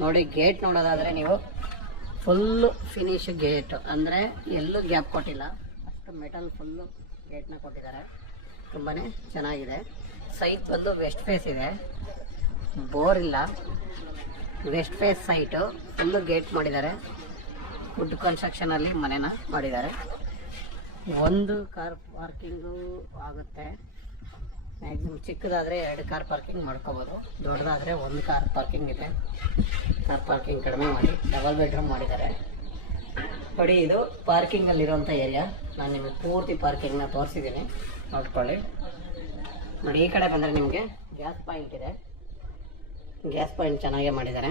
ನೋಡಿ ಗೇಟ್ ನೋಡೋದಾದರೆ ನೀವು ಫುಲ್ಲು ಫಿನಿಶ್ ಗೇಟ್, ಅಂದರೆ ಎಲ್ಲೂ ಗ್ಯಾಪ್ ಕೊಟ್ಟಿಲ್ಲ, ಅಷ್ಟು ಮೆಟಲ್ ಫುಲ್ಲು ಗೇಟ್ನ ಕೊಟ್ಟಿದ್ದಾರೆ. ತುಂಬಾ ಚೆನ್ನಾಗಿದೆ. ಸೈಟ್ ಬಂದು ವೆಸ್ಟ್ ಫೇಸ್ ಇದೆ, ಬೋರ್ ಇಲ್ಲ, west face site. Full gate ಮಾಡಿದ್ದಾರೆ. ವುಡ್ ಕನ್ಸ್ಟ್ರಕ್ಷನಲ್ಲಿ ಮನೆನ ಮಾಡಿದ್ದಾರೆ. ಒಂದು ಕಾರ್ ಪಾರ್ಕಿಂಗು ಆಗುತ್ತೆ. ಮ್ಯಾಕ್ಸಿಮಮ್ ಚಿಕ್ಕದಾದರೆ 2 ಕಾರ್ ಪಾರ್ಕಿಂಗ್ ಮಾಡ್ಕೋಬೋದು, ದೊಡ್ಡದಾದರೆ 1 ಕಾರ್ ಪಾರ್ಕಿಂಗ್ ಇದೆ. ಕಾರ್ ಪಾರ್ಕಿಂಗ್ ಕಡಿಮೆ ಮಾಡಿ ಡಬಲ್ ಬೆಡ್ರೂಮ್ ಮಾಡಿದ್ದಾರೆ. ನೋಡಿ ಇದು ಪಾರ್ಕಿಂಗಲ್ಲಿರುವಂಥ ಏರಿಯಾ. ನಾನು ನಿಮಗೆ ಪೂರ್ತಿ ಪಾರ್ಕಿಂಗ್ನ ತೋರಿಸಿದ್ದೀನಿ, ನೋಡ್ಕೊಳ್ಳಿ. ನೋಡಿ ಈ ಕಡೆ ಬಂದರೆ ನಿಮಗೆ ಗ್ಯಾಸ್ ಪಾಯಿಂಟ್ ಇದೆ. ಗ್ಯಾಸ್ ಪಾಯಿಂಟ್ ಚೆನ್ನಾಗೇ ಮಾಡಿದ್ದಾರೆ.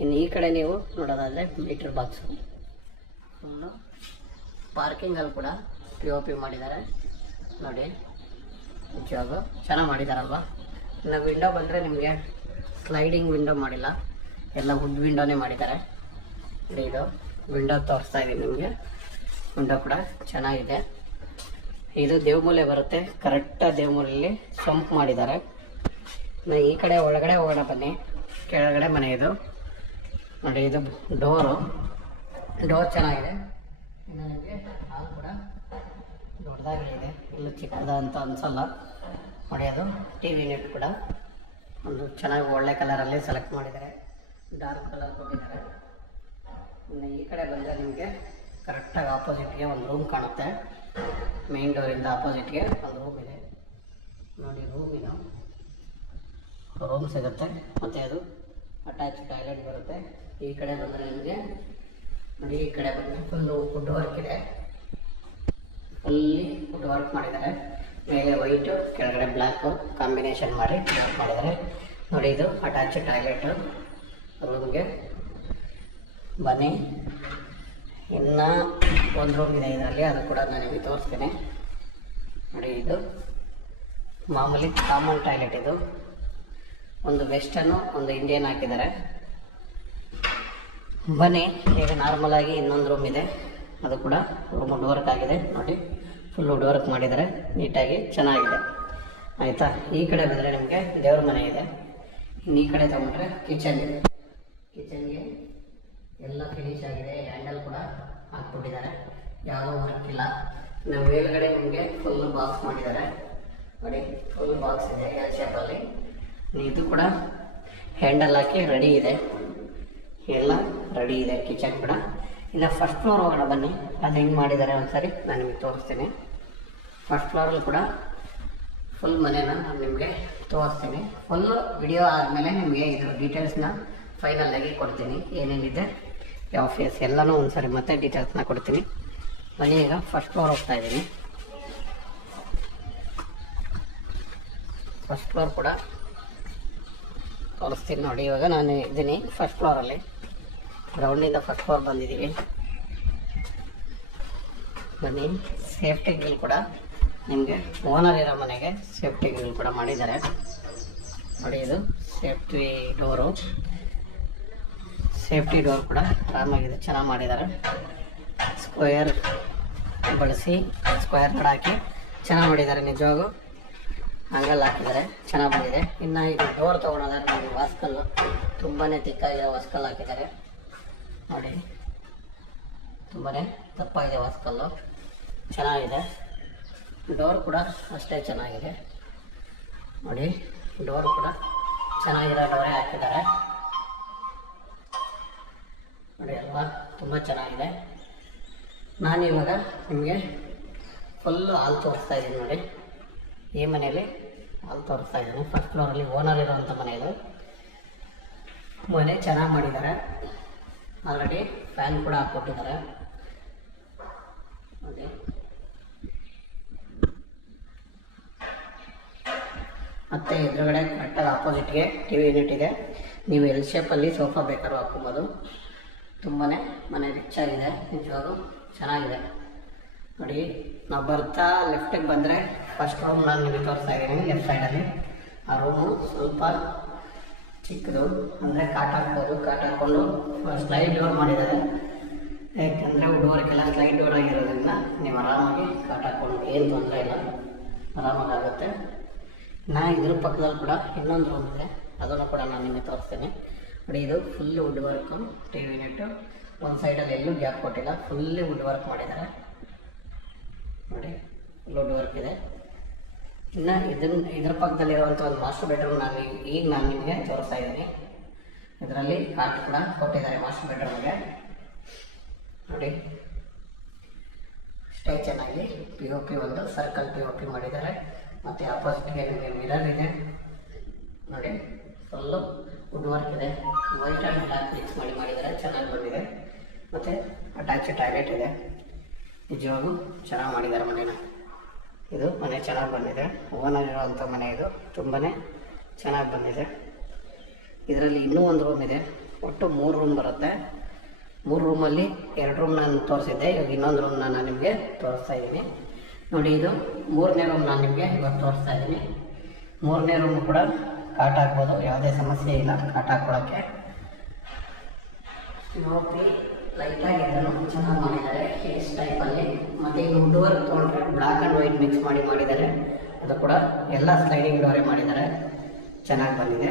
ಇನ್ನು ಈ ಕಡೆ ನೀವು ನೋಡೋದಾದರೆ ಮೀಟ್ರ್ ಬಾಕ್ಸು. ಫುಲ್ಲು ಪಾರ್ಕಿಂಗಲ್ಲಿ ಕೂಡ POP ಮಾಡಿದ್ದಾರೆ. ನೋಡಿ ಜಾಗ ಚೆನ್ನಾಗಿ ಮಾಡಿದಾರಲ್ವ. ಇನ್ನು ವಿಂಡೋ ಬಂದರೆ ನಿಮಗೆ ಸ್ಲೈಡಿಂಗ್ ವಿಂಡೋ ಮಾಡಿಲ್ಲ, ಎಲ್ಲ ವುಡ್ ವಿಂಡೋನೇ ಮಾಡಿದ್ದಾರೆ. ನೋಡಿ ಇದು ವಿಂಡೋ ತೋರಿಸ್ತಾ ಇದ್ದೀನಿ ನಿಮಗೆ. ವಿಂಡೋ ಕೂಡ ಚೆನ್ನಾಗಿದೆ. ಇದು ದೇವಮೂಲೆ ಬರುತ್ತೆ, ಕರೆಕ್ಟಾಗಿ ದೇವಮೂಲೆಯಲ್ಲಿ ಸಂಪ್ ಮಾಡಿದ್ದಾರೆ. ಈ ಕಡೆ ಒಳಗಡೆ ಹೋಗೋಣ ಬನ್ನಿ. ಕೆಳಗಡೆ ಮನೆ ಇದು. ನೋಡಿ ಇದು ಡೋರ್ ಚೆನ್ನಾಗಿದೆ. ಇನ್ನು ನಿಮಗೆ ಹಾಲ್ ಕೂಡ ದೊಡ್ಡದಾಗಿ ಇದೆ, ಇಲ್ಲ ಚಿಕ್ಕದ ಅಂತ ಅನಿಸಲ್ಲ. ನೋಡಿ ಅದು TV ಯೂನಿಟ್ ಕೂಡ ಒಂದು ಚೆನ್ನಾಗಿ ಒಳ್ಳೆ ಕಲರಲ್ಲಿ ಸೆಲೆಕ್ಟ್ ಮಾಡಿದ್ದಾರೆ, ಡಾರ್ಕ್ ಕಲರ್ ಕೊಟ್ಟಿದ್ದಾರೆ. ಇನ್ನು ಈ ಕಡೆ ಬಂದರೆ ನಿಮಗೆ ಕರೆಕ್ಟಾಗಿ ಆಪೋಸಿಟ್ಗೆ ಒಂದು ರೂಮ್ ಕಾಣುತ್ತೆ. ಮೇನ್ ಡೋರಿಂದ ಆಪೋಸಿಟ್ಗೆ ಒಂದು ರೂಮ್ ಇದೆ. ನೋಡಿ ರೂಮ್ ಸಿಗುತ್ತೆ, ಮತ್ತು ಅದು ಅಟ್ಯಾಚ್ ಟಾಯ್ಲೆಟ್ ಬರುತ್ತೆ. ಈ ಕಡೆ ಬಂದರೆ ನಿಮಗೆ ನೋಡಿ, ಈ ಕಡೆ ಬಂದರೆ ಫುಲ್ಲು ವುಡ್ ವರ್ಕ್ ಇದೆ. ಫುಲ್ಲಿ ವುಡ್ ವರ್ಕ್ ಮಾಡಿದ್ದಾರೆ. ಮೇಲೆ ವೈಟು, ಕೆಳಗಡೆ ಬ್ಲ್ಯಾಕು ಕಾಂಬಿನೇಷನ್ ಮಾಡಿ ವರ್ಕ್ ಮಾಡಿದ್ದಾರೆ. ನೋಡಿ ಇದು ಅಟ್ಯಾಚ್ ಟಾಯ್ಲೆಟು ರೂಮ್ಗೆ. ಬನ್ನಿ, ಇನ್ನು ಒಂದು ರೂಮ್ ಇದೆ ಇದರಲ್ಲಿ, ಅದು ಕೂಡ ನಾನು ನಿಮಗೆ ತೋರಿಸ್ತೀನಿ. ನೋಡಿ ಇದು ಮಾಮೂಲಿ ಕಾಮನ್ ಟಾಯ್ಲೆಟ್. ಇದು ಒಂದು ವೆಸ್ಟರ್ನು ಒಂದು ಇಂಡಿಯನ್ ಹಾಕಿದ್ದಾರೆ. ಬನ್ನಿ, ಈಗ ನಾರ್ಮಲಾಗಿ ಇನ್ನೊಂದು ರೂಮ್ ಇದೆ, ಅದು ಕೂಡ ರೂಮ್ ವುಡ್ ವರ್ಕ್ ಆಗಿದೆ. ನೋಡಿ ಫುಲ್ ವುಡ್ ವರ್ಕ್ ಮಾಡಿದ್ದಾರೆ, ನೀಟಾಗಿ ಚೆನ್ನಾಗಿದೆ. ಆಯಿತಾ. ಈ ಕಡೆ ಬಂದರೆ ನಿಮಗೆ ದೇವ್ರ ಮನೆ ಇದೆ. ಇನ್ನು ಈ ಕಡೆ ತಗೊಂಡ್ರೆ ಕಿಚನ್ ಇದೆ. ಕಿಚನ್ಗೆ ಎಲ್ಲ ಫಿನಿಶ್ ಆಗಿದೆ. ಹ್ಯಾಂಡಲ್ ಕೂಡ ಹಾಕ್ಬಿಟ್ಟಿದ್ದಾರೆ, ಯಾವುದೋ ವರ್ಕ್ ಇಲ್ಲ. ಇನ್ನು ಮೇಲ್ಗಡೆ ನಿಮಗೆ ಫುಲ್ ಬಾಕ್ಸ್ ಮಾಡಿದ್ದಾರೆ. ನೋಡಿ ಫುಲ್ ಬಾಕ್ಸ್ ಇದೆ ಎಲ್ ಶೇಪಲ್ಲಿ. ಇದು ಕೂಡ ಹ್ಯಾಂಡಲ್ ಹಾಕಿ ರೆಡಿ ಇದೆ, ಎಲ್ಲ ರೆಡಿ ಇದೆ ಕಿಚನ್ ಕೂಡ. ಇಲ್ಲ ಫಸ್ಟ್ ಫ್ಲೋರ್ ಹೋಗೋಣ ಬನ್ನಿ, ಅದು ಹೆಂಗೆ ಮಾಡಿದ್ದಾರೆ ಒಂದ್ಸರಿ ನಾನು ನಿಮಗೆ ತೋರಿಸ್ತೀನಿ. ಫಸ್ಟ್ ಫ್ಲೋರಲ್ಲಿ ಕೂಡ ಫುಲ್ ಮನೇನ ನಾನು ನಿಮಗೆ ತೋರಿಸ್ತೀನಿ. ಫುಲ್ ವಿಡಿಯೋ ಆದಮೇಲೆ ನಿಮಗೆ ಇದರ ಡೀಟೇಲ್ಸ್ನ ಫೈನಲಾಗಿ ಕೊಡ್ತೀನಿ. ಏನೇನಿದೆ, ಯಾವ ಫೇಸ್ ಎಲ್ಲನೂ ಒಂದ್ಸರಿ ಮತ್ತೆ ಡೀಟೇಲ್ಸ್ನ ಕೊಡ್ತೀನಿ. ಬನ್ನಿ, ಈಗ ಫಸ್ಟ್ ಫ್ಲೋರ್ ಹೋಗ್ತಾ ಇದ್ದೀನಿ. ಫಸ್ಟ್ ಫ್ಲೋರ್ ಕೂಡ ತೋರಿಸ್ತೀನಿ. ನೋಡಿ ಇವಾಗ ನಾನು ಇದ್ದೀನಿ ಫಸ್ಟ್ ಫ್ಲೋರಲ್ಲಿ, ಗ್ರೌಂಡಿಂದ ಫಸ್ಟ್ ಫ್ಲೋರ್ ಬಂದಿದ್ದೀವಿ. ಬನ್ನಿ, ಸೇಫ್ಟಿ ಗ್ರಿಲ್ ಕೂಡ ನಿಮಗೆ ಓನರ್ ಇರೋ ಮನೆಗೆ ಸೇಫ್ಟಿ ಗ್ರಿಲ್ ಕೂಡ ಮಾಡಿದ್ದಾರೆ. ನೋಡಿ ಇದು ಸೇಫ್ಟಿ ಡೋರು. ಸೇಫ್ಟಿ ಡೋರ್ ಕೂಡ ಆರಾಮಾಗಿದೆ, ಚೆನ್ನಾಗಿ ಮಾಡಿದ್ದಾರೆ. ಸ್ಕ್ವೇರ್ ಬಳಸಿ ಸ್ಕ್ವೇರ್ ಕಡೆ ಹಾಕಿ ಚೆನ್ನಾಗಿ ಮಾಡಿದ್ದಾರೆ. ನಿಜವಾಗೂ ಹಂಗಲ್ಲಿ ಹಾಕಿದ್ದಾರೆ, ಚೆನ್ನಾಗಿ ಬಂದಿದೆ. ಇನ್ನು ಇದು ಡೋರ್ ತೊಗೊಳೋದಾದ್ರೆ ನೋಡಿ, ವಾಸ್ಕಲ್ಲು ತುಂಬಾ ತಿಕ್ಕಾಗಿರೋ ವಾಸ್ಕಲ್ ಹಾಕಿದ್ದಾರೆ. ನೋಡಿ ತುಂಬಾ ದಪ್ಪಾಗಿದೆ ವಾಸ್ಕಲ್ಲು, ಚೆನ್ನಾಗಿದೆ. ಡೋರ್ ಕೂಡ ಅಷ್ಟೇ ಚೆನ್ನಾಗಿದೆ. ನೋಡಿ ಡೋರ್ ಕೂಡ ಚೆನ್ನಾಗಿರೋ ಡೋರೇ ಹಾಕಿದ್ದಾರೆ. ನೋಡಿ ಅಲ್ವಾ, ತುಂಬ ಚೆನ್ನಾಗಿದೆ. ನಾನಿವಾಗ ನಿಮಗೆ ಫುಲ್ಲು ಹಾಲ್ ತೋರಿಸ್ತಾ ಇದ್ದೀನಿ. ನೋಡಿ ಈ ಮನೆಯಲ್ಲಿ ಹಾಲ್ ತೋರಿಸ್ತಾ ಇದ್ದೀನಿ. ಫಸ್ಟ್ ಫ್ಲೋರಲ್ಲಿ ಓನರ್ ಇರೋವಂಥ ಮನೆ ಇದು. ಮನೆ ಚೆನ್ನಾಗಿ ಮಾಡಿದ್ದಾರೆ. ಆಲ್ರೆಡಿ ಫ್ಯಾನ್ ಕೂಡ ಹಾಕ್ಕೊಟ್ಟಿದ್ದಾರೆ. ನೋಡಿ ಮತ್ತು ಎದುರುಗಡೆ ಕರೆಕ್ಟಾಗಿ ಆಪೋಸಿಟ್ಗೆ TV ಯೂನಿಟ್ ಇದೆ. ನೀವು ಎಲ್ ಶೇಪಲ್ಲಿ ಸೋಫಾ ಬೇಕಾದ್ರೂ ಹಾಕ್ಕೊಬೋದು. ತುಂಬಾ ಮನೆ ರಿಚ್ ಆಗಿದೆ, ನಿಜವಾಗೂ ಚೆನ್ನಾಗಿದೆ. ನೋಡಿ ನಾವು ಬರ್ತಾ ಲೆಫ್ಟಿಗೆ ಬಂದರೆ ಫಸ್ಟ್ ರೂಮ್ ನಾನು ನಿಮಗೆ ತೋರಿಸ್ತಾ ಇದ್ದೀನಿ. ಲೆಫ್ಟ್ ಸೈಡಲ್ಲಿ ಆ ರೂಮು ಸ್ವಲ್ಪ ಚಿಕ್ಕದು, ಅಂದರೆ ಕಾಟ್ ಹಾಕ್ಬೋದು. ಕಾಟ್ ಹಾಕ್ಕೊಂಡು ಸ್ಲೈಡ್ ಡೋರ್ ಮಾಡಿದ್ದಾರೆ. ಯಾಕೆಂದರೆ ಡೋರ್ಗೆಲ್ಲ ಸ್ಲೈಡ್ ಡೋರ್ ಆಗಿರೋದ್ರಿಂದ ನೀವು ಆರಾಮಾಗಿ ಕಾಟ್ ಹಾಕ್ಕೊಂಡು ಏನು ತೊಂದರೆ ಇಲ್ಲ, ಆರಾಮಾಗುತ್ತೆ. ಇದ್ರ ಪಕ್ಕದಲ್ಲಿ ಕೂಡ ಇನ್ನೊಂದು ರೂಮ್ ಇದೆ, ಅದನ್ನು ಕೂಡ ನಾನು ನಿಮಗೆ ತೋರಿಸ್ತೀನಿ. ನೋಡಿ ಇದು full wood work T V unit. ಒಂದು ಸೈಡಲ್ಲಿ ಎಲ್ಲೂ ಗ್ಯಾಪ್ ಕೊಟ್ಟಿಲ್ಲ, ಫುಲ್ಲಿ ವುಡ್ ವರ್ಕ್ ಮಾಡಿದ್ದಾರೆ ನೋಡಿ, ಫುಲ್ ವುಡ್ ವರ್ಕ್ ಇದೆ. ಇನ್ನು ಇದ್ರ ಪಕ್ಕದಲ್ಲಿರುವಂಥ ಒಂದು ಮಾಸ್ಟರ್ ಬೆಡ್ರೂಮ್ ನಾನು ನಿಮಗೆ ತೋರಿಸ್ತಾ ಇದ್ದೀನಿ. ಇದರಲ್ಲಿ ಕಾಟ್ ಕೂಡ ಕೊಟ್ಟಿದ್ದಾರೆ ಮಾಸ್ಟರ್ ಬೆಡ್ರೂಮ್ಗೆ ನೋಡಿ. ಅಷ್ಟೇ ಚೆನ್ನಾಗಿ POP ಒಂದು ಸರ್ಕಲ್ POP ಮಾಡಿದ್ದಾರೆ. ಮತ್ತು ಆಪೋಸಿಟ್ಗೆ ನಿಮಗೆ ಮಿರರ್ ಇದೆ ನೋಡಿ, ಫುಲ್ಲು ವುಡ್ ವರ್ಕ್ ಇದೆ. ವೈಟ್ ಆ್ಯಂಡ್ ಬ್ಲ್ಯಾಕ್ ಮಿಕ್ಸ್ ಮಾಡಿದ್ದಾರೆ, ಚೆನ್ನಾಗಿ ಬಂದಿದೆ. ಮತ್ತು ಅಟ್ಯಾಚ್ ಟಾಯ್ಲೆಟ್ ಇದೆ. ನಿಜವಾಗೂ ಚೆನ್ನಾಗಿ ಮಾಡಿದ್ದಾರೆ ಮನೆನ. ಇದು ಮನೆ ಚೆನ್ನಾಗಿ ಬಂದಿದೆ, ಓನರ್ ಇರೋವಂಥ ಮನೆ ಇದು, ತುಂಬಾ ಚೆನ್ನಾಗಿ ಬಂದಿದೆ. ಇದರಲ್ಲಿ ಇನ್ನೂ ಒಂದು ರೂಮ್ ಇದೆ, ಒಟ್ಟು 3 ರೂಮ್ ಬರುತ್ತೆ. 3 ರೂಮಲ್ಲಿ 2 ರೂಮ್ ನಾನು ತೋರಿಸಿದ್ದೆ, ಇವಾಗ ಇನ್ನೊಂದು ರೂಮ್ ನಾನು ನಿಮಗೆ ತೋರಿಸ್ತಾ ಇದ್ದೀನಿ ನೋಡಿ. ಇದು 3ನೇ ರೂಮ್ ನಾನು ನಿಮಗೆ ಇವಾಗ ತೋರಿಸ್ತಾ ಇದ್ದೀನಿ. 3ನೇ ರೂಮ್ ಕೂಡ ಕಾಟ್ ಹಾಕ್ಬೋದು, ಯಾವುದೇ ಸಮಸ್ಯೆ ಇಲ್ಲ ಕಾಟ್ ಹಾಕ್ಕೊಳ್ಳೋಕ್ಕೆ. ನೋಡಿ ಲೈಟಾಗಿ ಇದನ್ನು ಚೆನ್ನಾಗಿ ಮಾಡಿದ್ದಾರೆ ಕೇಸ್ ಟೈಪಲ್ಲಿ. ಮತ್ತು ಈ ವುಡ್ ವರ್ಕ್ ತೊಗೊಂಡ್ರೆ ಬ್ಲ್ಯಾಕ್ ಆ್ಯಂಡ್ ವೈಟ್ ಮಿಕ್ಸ್ ಮಾಡಿದ್ದಾರೆ. ಅದು ಕೂಡ ಎಲ್ಲ ಸ್ಲೈಡಿಂಗ್ ಡೋರೇ ಮಾಡಿದ್ದಾರೆ, ಚೆನ್ನಾಗಿ ಬಂದಿದೆ.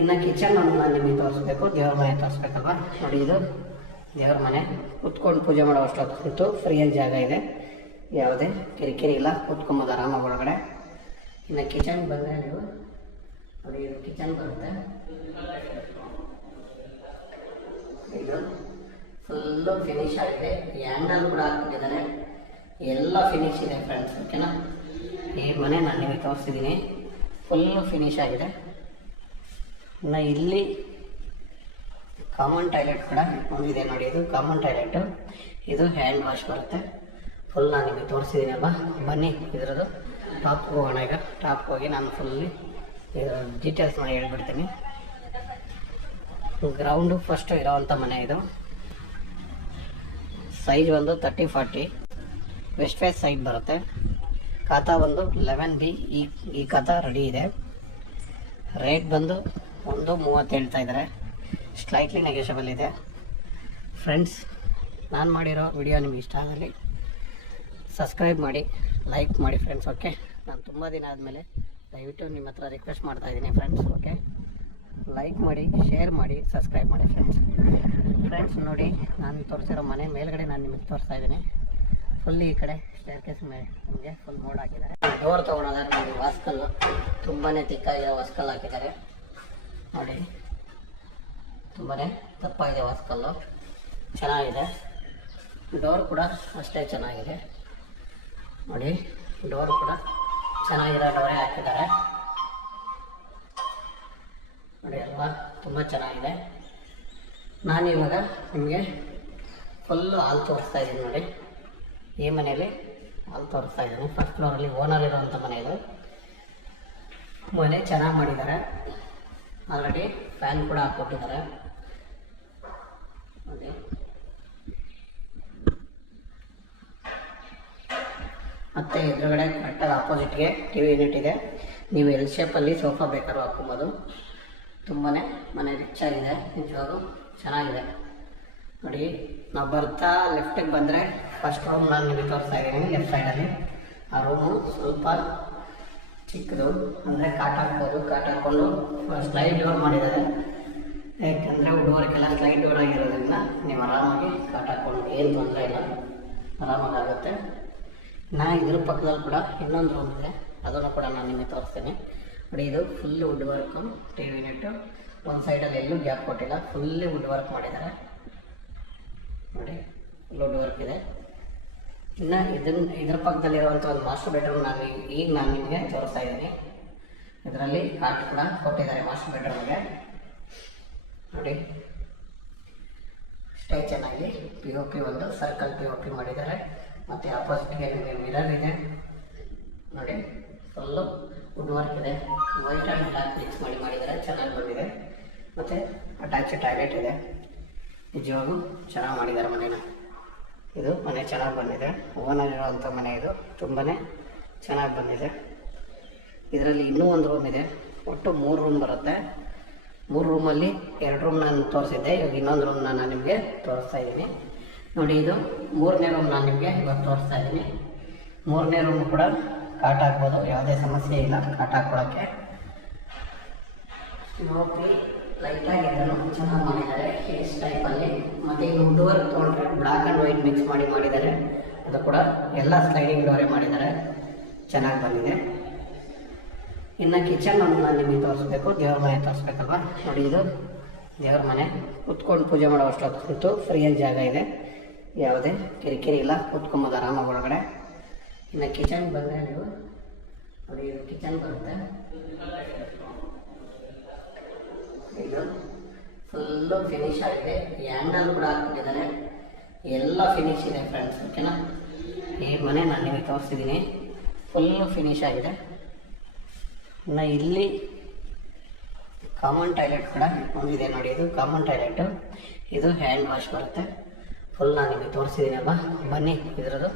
ಇನ್ನು ಕಿಚನ್ ಒಂದು ನಾನು ನಿಮಗೆ ತೋರಿಸ್ಬೇಕು, ದೇವ್ರ ಮನೆ ತೋರಿಸ್ಬೇಕಲ್ವ. ನೋಡಿ ಇದು ದೇವ್ರ ಮನೆ, ಕುತ್ಕೊಂಡು ಪೂಜೆ ಮಾಡೋ ಅಷ್ಟೊತ್ತು ಫ್ರೀಯಾಗಿ ಜಾಗ ಇದೆ, ಯಾವುದೇ ಕಿರಿಕಿರಿ ಇಲ್ಲ, ಕುತ್ಕೊಂಬೋದು ಆರಾಮಾಗಿ ಒಳಗಡೆ. ಇನ್ನು ಕಿಚನ್ ಬಂದರೆ ನೀವು ನೋಡಿ, ಇದು ಕಿಚನ್ ಬರುತ್ತೆ. ಇದು ಫುಲ್ಲು ಫಿನಿಶ್ ಆಗಿದೆ, ಹ್ಯಾಂಡಲ್ ಕೂಡ ಹಾಕ್ಬಿಟ್ಟಿದ್ದಾರೆ, ಎಲ್ಲ ಫಿನಿಶ್ ಇದೆ ಫ್ರೆಂಡ್ಸ್. ಓಕೆನಾ, ಈ ಮನೆ ನಾನು ನಿಮಗೆ ತೋರಿಸಿದ್ದೀನಿ, ಫುಲ್ಲು ಫಿನಿಶ್ ಆಗಿದೆ. ಇನ್ನು ಇಲ್ಲಿ ಕಾಮನ್ ಟಾಯ್ಲೆಟ್ ಕೂಡ ಒಂದಿದೆ ನೋಡಿ, ಇದು ಕಾಮನ್ ಟಾಯ್ಲೆಟು, ಇದು ಹ್ಯಾಂಡ್ ವಾಶ್ ಬರುತ್ತೆ. ಫುಲ್ ನಾನು ನಿಮಗೆ ತೋರಿಸಿದ್ದೀನಿ ಅಲ್ವಾ. ಬನ್ನಿ ಇದರದ್ದು ಟಾಪ್ಗೆ ಹೋಗೋಣ. ಈಗ ಟಾಪ್ಗೆ ಹೋಗಿ ನಾನು ಫುಲ್ಲಿ ಡೀಟೇಲ್ಸ್ನ ಹೇಳ್ಬಿಡ್ತೀನಿ. ಗ್ರೌಂಡು ಫಸ್ಟು ಇರೋವಂಥ ಮನೆ ಇದು. ಸೈಜ್ ಒಂದು 30-40 ವೆಸ್ಟ್ ಫೇಸ್ ಸೈಡ್ ಬರುತ್ತೆ. ಖಾತಾ ಒಂದು 11B. ಈ ಖಾತಾ ರೆಡಿ ಇದೆ. ರೇಟ್ ಬಂದು 1.30 ಹೇಳ್ತಾ ಇದ್ದಾರೆ, ಸ್ಲೈಟ್ಲಿ ನೆಗೆಷಬಲ್ ಇದೆ. ಫ್ರೆಂಡ್ಸ್, ನಾನು ಮಾಡಿರೋ ವಿಡಿಯೋ ನಿಮ್ಗೆ ಇಷ್ಟ ಆಗಲಿ ಸಬ್ಸ್ಕ್ರೈಬ್ ಮಾಡಿ, ಲೈಕ್ ಮಾಡಿ ಫ್ರೆಂಡ್ಸ್. ಓಕೆ, ನಾನು ತುಂಬ ದಿನ ಆದಮೇಲೆ ದಯವಿಟ್ಟು ನಿಮ್ಮ ಹತ್ರ ರಿಕ್ವೆಸ್ಟ್ ಮಾಡ್ತಾಯಿದ್ದೀನಿ ಫ್ರೆಂಡ್ಸ್. ಓಕೆ, ಲೈಕ್ ಮಾಡಿ, ಶೇರ್ ಮಾಡಿ, ಸಬ್ಸ್ಕ್ರೈಬ್ ಮಾಡಿ ಫ್ರೆಂಡ್ಸ್. ನೋಡಿ ನಾನು ತೋರಿಸಿರೋ ಮನೆ ಮೇಲ್ಗಡೆ ನಾನು ನಿಮಗೆ ತೋರಿಸ್ತಾ ಇದ್ದೀನಿ. ಫುಲ್ ಈ ಕಡೆ ಸ್ಟೇರ್ಕೇಸ್ ಮೇಲೆ ನಿಮಗೆ ಫುಲ್ ಮೋಡ್ ಹಾಕಿದ್ದಾರೆ. ಡೋರ್ ತೊಗೊಳೋದಾದ್ರೆ ನೋಡಿ, ವಾಸ್ಕಲ್ಲು ತುಂಬಾ ತಿಕ್ಕಾಗಿರೋ ವಾಸ್ಕಲ್ ಹಾಕಿದ್ದಾರೆ ನೋಡಿ, ತುಂಬಾ ದಪ್ಪಾಗಿದೆ ವಾಸ್ಕಲ್ಲು, ಚೆನ್ನಾಗಿದೆ. ಡೋರ್ ಕೂಡ ಅಷ್ಟೇ ಚೆನ್ನಾಗಿದೆ ನೋಡಿ, ಡೋರ್ ಕೂಡ ಚೆನ್ನಾಗಿರೋ ಡೋರೇ ಹಾಕಿದ್ದಾರೆ ನೋಡಿ ಅಲ್ವಾ, ತುಂಬ ಚೆನ್ನಾಗಿದೆ. ನಾನಿವಾಗ ನಿಮಗೆ ಫುಲ್ಲು ಹಾಲ್ ತೋರಿಸ್ತಾ ಇದ್ದೀನಿ ನೋಡಿ. ಈ ಮನೆಯಲ್ಲಿ ಹಾಲ್ ತೋರಿಸ್ತಾ ಇದ್ದೀನಿ. ಫಸ್ಟ್ ಫ್ಲೋರಲ್ಲಿ ಓನರ್ ಇರೋವಂಥ ಮನೆ ಇದು. ಮನೆ ಚೆನ್ನಾಗಿ ಮಾಡಿದ್ದಾರೆ, ಆಲ್ರೆಡಿ ಫ್ಯಾನ್ ಕೂಡ ಹಾಕ್ಕೊಟ್ಟಿದ್ದಾರೆ ನೋಡಿ. ಮತ್ತು ಎದುರುಗಡೆ ಕರೆಕ್ಟಾಗಿ ಆಪೋಸಿಟ್ಗೆ TV ಯೂನಿಟ್ ಇದೆ. ನೀವು ಎಲ್ ಶೇಪಲ್ಲಿ ಸೋಫಾ ಬೇಕಾದ್ರೂ ಹಾಕ್ಕೊಬೋದು. ತುಂಬಾ ಮನೆ ರಿಚ್ ಆಗಿದೆ, ನಿಜವಾಗೂ ಚೆನ್ನಾಗಿದೆ ನೋಡಿ. ನಾವು ಬರ್ತಾ ಲೆಫ್ಟಿಗೆ ಬಂದರೆ ಫಸ್ಟ್ ರೂಮ್ ನಾನು ನಿಮಗೆ ತೋರಿಸ್ತಾ ಇದ್ದೀನಿ ಲೆಫ್ಟ್ ಸೈಡಲ್ಲಿ. ಆ ರೂಮು ಸ್ವಲ್ಪ ಚಿಕ್ಕದು, ಅಂದರೆ ಕಾಟ್ ಹಾಕ್ಬೋದು. ಕಾಟ್ ಹಾಕ್ಕೊಂಡು ಸ್ಲೈಡ್ ಡೋರ್ ಮಾಡಿದ್ದಾರೆ, ಯಾಕೆಂದರೆ ಡೋರ್ಗೆಲ್ಲ ಸ್ಲೈಡ್ ಡೋರ್ ಆಗಿರೋದ್ರಿಂದ ನೀವು ಆರಾಮಾಗಿ ಕಾಟ್ ಹಾಕ್ಕೊಂಡು ಏನು ತೊಂದರೆ ಇಲ್ಲ, ಆರಾಮಾಗಿ ಆಗುತ್ತೆ. ಇದ್ರ ಪಕ್ಕದಲ್ಲಿ ಕೂಡ ಇನ್ನೊಂದು ರೂಮ್ ಇದೆ, ಅದನ್ನು ಕೂಡ ನಾನು ನಿಮಗೆ ತೋರಿಸ್ತೇನೆ ನೋಡಿ. ಇದು full wood work TV unit. ಒಂದು ಸೈಡಲ್ಲಿ ಎಲ್ಲೂ ಗ್ಯಾಪ್ ಕೊಟ್ಟಿಲ್ಲ, ಫುಲ್ಲಿ ವುಡ್ ವರ್ಕ್ ಮಾಡಿದ್ದಾರೆ ನೋಡಿ, ಫುಲ್ ವುಡ್ ವರ್ಕ್ ಇದೆ. ಇನ್ನು ಇದ್ರ ಪಕ್ಕದಲ್ಲಿರುವಂಥ ಒಂದು ಮಾಸ್ಟರ್ ಬೆಡ್ರೂಮ್ ನಾನು ನಿಮಗೆ ತೋರಿಸ್ತಾ ಇದ್ದೀನಿ. ಇದರಲ್ಲಿ ಕಾಟ್ ಕೂಡ ಕೊಟ್ಟಿದ್ದಾರೆ ಮಾಸ್ಟರ್ ಬೆಡ್ರೂಮ್ಗೆ ನೋಡಿ. ಅಷ್ಟೇ ಚೆನ್ನಾಗಿ POP ಒಂದು ಸರ್ಕಲ್ POP ಮಾಡಿದ್ದಾರೆ. ಮತ್ತು ಆಪೋಸಿಟ್ಗೆ ನಿಮಗೆ ಮಿರರ್ ಇದೆ ನೋಡಿ, ಫುಲ್ಲು ವುಡ್ ವರ್ಕ್ ಇದೆ. ವೈಟ್ ಆ್ಯಂಡ್ ಬ್ಲ್ಯಾಕ್ ಮಿಕ್ಸ್ ಮಾಡಿದ್ದಾರೆ, ಚೆನ್ನಾಗಿ ಬಂದಿದೆ. ಮತ್ತು ಅಟ್ಯಾಚ್ ಟಾಯ್ಲೆಟ್ ಇದೆ. ನಿಜವಾಗೂ ಚೆನ್ನಾಗಿ ಮಾಡಿದ್ದಾರೆ ಮನೆನ. ಇದು ಮನೆ ಚೆನ್ನಾಗಿ ಬಂದಿದೆ, ಓನರ್ ಇರೋವಂಥ ಮನೆ ಇದು, ತುಂಬಾ ಚೆನ್ನಾಗಿ ಬಂದಿದೆ. ಇದರಲ್ಲಿ ಇನ್ನೂ ಒಂದು ರೂಮ್ ಇದೆ, ಒಟ್ಟು 3 ರೂಮ್ ಬರುತ್ತೆ. 3 ರೂಮಲ್ಲಿ 2 ರೂಮ್ ನಾನು ತೋರಿಸಿದ್ದೆ, ಇವಾಗ ಇನ್ನೊಂದು ರೂಮ್ ನಾನು ನಿಮಗೆ ತೋರಿಸ್ತಾ ಇದ್ದೀನಿ ನೋಡಿ. ಇದು 3ನೇ ರೂಮ್ ನಾನು ನಿಮಗೆ ಇವಾಗ ತೋರಿಸ್ತಾ ಇದ್ದೀನಿ. 3ನೇ ರೂಮ್ ಕೂಡ ಕಾಟ್ ಹಾಕ್ಬೋದು, ಯಾವುದೇ ಸಮಸ್ಯೆ ಇಲ್ಲ ಕಾಟ್ ಹಾಕ್ಕೊಳ್ಳೋಕ್ಕೆ. ನೋಡಿ ಲೈಟಾಗಿ ಇದನ್ನು ಚೆನ್ನಾಗಿ ಮಾಡಿದ್ದಾರೆ ಇಸ್ ಟೈಪಲ್ಲಿ. ಮತ್ತು ಇದು ಡೋರ್ ತೊಗೊಂಡ್ರೆ ಬ್ಲ್ಯಾಕ್ ಆ್ಯಂಡ್ ವೈಟ್ ಮಿಕ್ಸ್ ಮಾಡಿದ್ದಾರೆ. ಅದು ಕೂಡ ಎಲ್ಲ ಸ್ಲೈಡಿಂಗ್ ಡೋರೇ ಮಾಡಿದ್ದಾರೆ, ಚೆನ್ನಾಗಿ ಬಂದಿದೆ. ಇನ್ನು ಕಿಚನ್ ನಾನು ನಿಮಗೆ ತೋರಿಸ್ಬೇಕು, ದೇವ್ರ ಮನೆ ತೋರಿಸ್ಬೇಕಲ್ವ. ನೋಡಿ ಇದು ದೇವ್ರ ಮನೆ, ಕುತ್ಕೊಂಡು ಪೂಜೆ ಮಾಡೋ ಅಷ್ಟೊತ್ತು ಫ್ರೀಯಾಗಿ ಜಾಗ ಇದೆ, ಯಾವುದೇ ಕಿರಿಕಿರಿ ಇಲ್ಲ, ಕುತ್ಕೊಂಬೋದು ಆರಾಮಾಗಿ ಒಳಗಡೆ. ಇನ್ನು ಕಿಚನ್ ಬಂದರೆ ನೀವು ನೋಡಿ, ಇದು ಕಿಚನ್ ಬರುತ್ತೆ. ಇದು ಫುಲ್ಲು ಫಿನಿಶ್ ಆಗಿದೆ, ಹ್ಯಾಂಡಲ್ ಕೂಡ ಹಾಕ್ಬಿಟ್ಟಿದ್ದಾರೆ, ಎಲ್ಲ ಫಿನಿಶ್ ಇದೆ ಫ್ರೆಂಡ್ಸ್. ಓಕೆನಾ, ಈ ಮನೆ ನಾನು ನಿಮಗೆ ತೋರಿಸಿದ್ದೀನಿ, ಫುಲ್ಲು ಫಿನಿಶ್ ಆಗಿದೆ. ಇನ್ನು ಇಲ್ಲಿ ಕಾಮನ್ ಟಾಯ್ಲೆಟ್ ಕೂಡ ಒಂದಿದೆ ನೋಡಿ, ಇದು ಕಾಮನ್ ಟಾಯ್ಲೆಟು, ಇದು ಹ್ಯಾಂಡ್ ವಾಶ್ ಬರುತ್ತೆ. ಫುಲ್ ನಾನು ನಿಮಗೆ ತೋರಿಸಿದ್ದೀನಿ ಅಲ್ವಾ. ಬನ್ನಿ ಇದರದ್ದು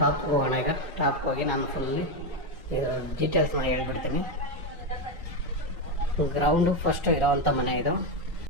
ಟಾಪ್ಗೆ ಹೋಗೋಣ. ಈಗ ಟಾಪ್ಗೆ ಹೋಗಿ ನಾನು ಫುಲ್ಲಿ ಇದರ ಡೀಟೇಲ್ಸ್ನ ಹೇಳ್ಬಿಡ್ತೀನಿ. ಗ್ರೌಂಡು ಫಸ್ಟ್ ಇರೋವಂಥ ಮನೆ ಇದು.